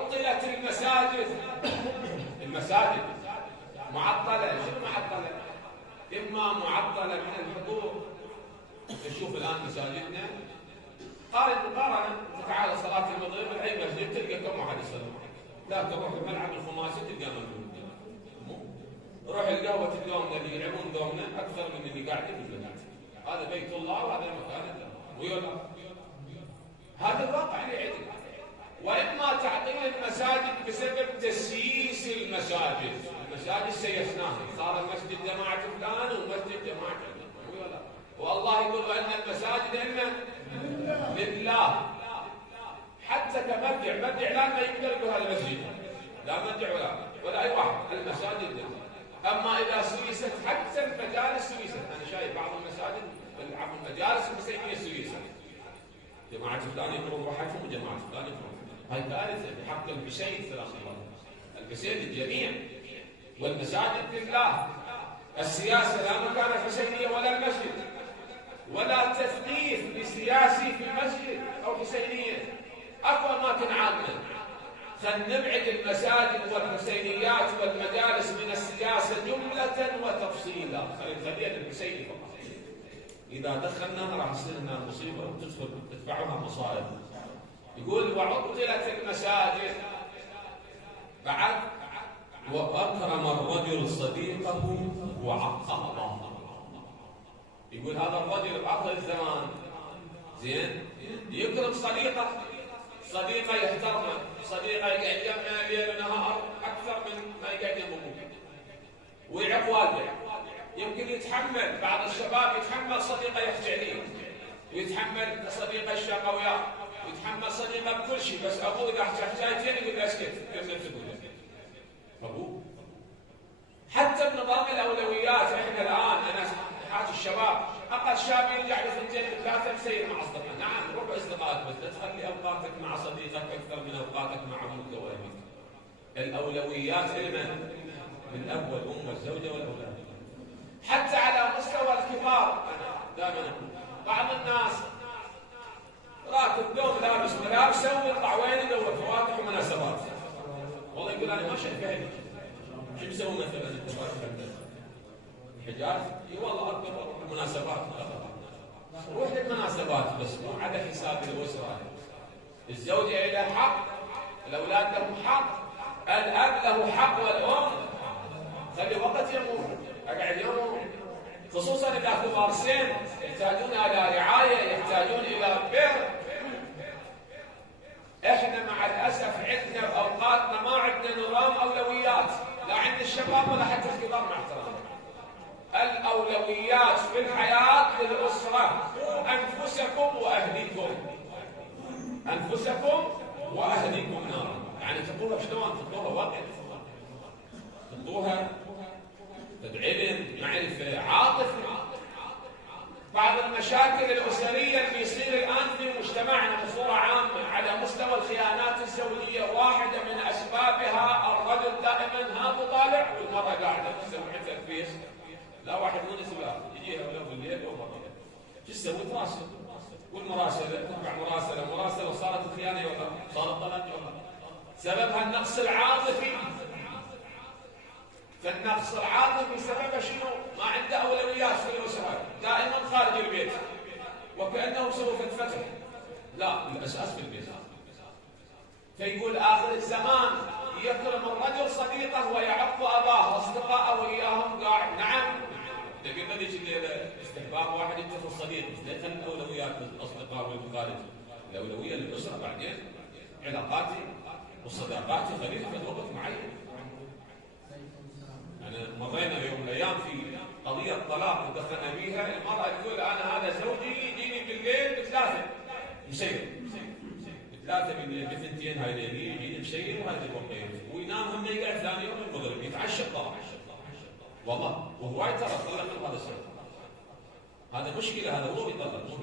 عطلت المساجد. المساجد معطلة. شنو معطلة؟ إما معطلة من الحضور. نشوف الآن مساجدنا قارن مقارنة. تعال صلاة المغرب أي مسجد تلقى كم واحد يصلي. لا تروح الملعب الخماسي تلقى مملوك. روح القهوة تلقاهم اللي يلعبون دومنا أكثر من اللي قاعدين في المسجد. هذا بيت الله وهذا مكان الله. ويلا هذا الواقع اللي عندنا. وإما تعطيل المساجد بسبب تسييس المساجد. المساجد سيسناها، صار المسجد جماعة فلان ومسجد جماعة فلان. ويلا والله يقول أن المساجد إما لله. حتى كمرجع لا ما يقدر يقول هذا مسجد، لا مرجع ولا أي واحد. المساجد لله. أما إذا سويست حتى المجالس سويست. أنا شايف بعض المساجد المجالس المسيحية سويست. جماعة فلان يقرون روحتهم وجماعة فلان يقرون. هاي كارثة بحق الحسين سلام الله. الحسين للجميع والمساجد لله. السياسة لا مكان الحسينية ولا المسجد، ولا تثقيف لسياسي في المسجد أو حسينية. أقوى ما تنعادنا. فلنبعد المساجد والحسينيات والمجالس من السياسة جملة وتفصيلا. خليها للحسيني فقط. إذا دخلناها راح تصير لنا مصيبة وتدفعها مصائب. يقول وعطلت المساجد. بعد وأكرم الرجل صديقه وعقه. يقول هذا الرجل بعض الزمان زين يكرم صديقه. صديقه يحترمه، صديقه يقعد جنبه ليل ونهار اكثر من ما يقعد جنب ابوه. ويعق والده. يمكن يتحمل بعض الشباب يتحمل صديقه يحكي عليه، ويتحمل صديقه الشقه وياه، ويتحمل صديقه بكل شيء، بس ابوه اذا حكى حكايتين يقول له اسكت كمل تقول ابوه. حتى بنظام الاولويات احنا الان انا حاج الشباب اقل شاب يرجع له ثنتين ثلاثه مسير مع اصدقائه. نعم روح اصدقائك بس لا تخلي اوقاتك مع صديقك اكثر من اوقاتك مع عمك وابيك. الاولويات لمن؟ للاب والام والزوجه والاولاد. حتى على مستوى الكبار انا دائما اقول بعض الناس راتب دوم لابس ملابسه ويطلع وين يدور فواتح ومناسبات. والله يقول انا ما شايف هيك. شو مسوي مثلا انت الحجاز؟ اي والله اكبر مناسبات. روح للمناسبات بس مو على حساب الاسره. الزوجه لها حق، الاولاد لهم حق، الاب له حق والام. خلي وقت يمر، اقعد يمر، خصوصا اذا كبار سن يحتاجون الى رعايه، يحتاجون الى بر. احنا مع الاسف عندنا اوقاتنا ما عندنا نظام اولويات، لا عند الشباب ولا حتى الكبار مع احترامي. الاولويات في الحياه للاسره. انفسكم واهليكم. انفسكم واهليكم نارا. يعني تقولها شلون؟ تقولها وقت، تقولها علم، معرفه، عاطفه. بعض المشاكل الاسريه اللي يصير الان في مجتمعنا بصوره عامه على مستوى الخيانات الزوجيه، واحده من اسبابها الرجل دائما هذا طالع والمراه قاعده تسوي حتى الفيس. لا واحد مو نسبه يجيها ولو بالليل او بالليل. شو تسوي؟ تراسل. والمراسله تتبع مراسله وصارت الخيانه ولا صارت طلاق ولا. سببها النقص العاطفي. فالنقص العاطفي سببه شنو؟ ما عنده اولويات في الاسره، دائما خارج البيت وكانه سوف فتح. لا الاساس في البيت. فيقول اخر الزمان يكرم الرجل صديقه ويعق اباه، اصدقائه واياهم قاعد. نعم قلنا ليش الليله استحباب واحد يتخذ صديق، لا يخلي الاولويات للاصدقاء والمخالف. الاولويه للاسره بعدين علاقاتي وصداقاتي خليها في وقت معين. أنا مرينا يوم من الأيام في قضية طلاق ودخلنا بيها، المرأة تقول أنا هذا زوجي يجيني بالليل بثلاثة مسير. بثلاثة بثنتين هاي ليلي يجيني مسير وهذا الوقت وينام هم يقعد ثاني يوم المغرب يتعشى الطلاق. والله وهواي ترى طلق هذا السبب. هذا مشكلة، هذا هو يطلق.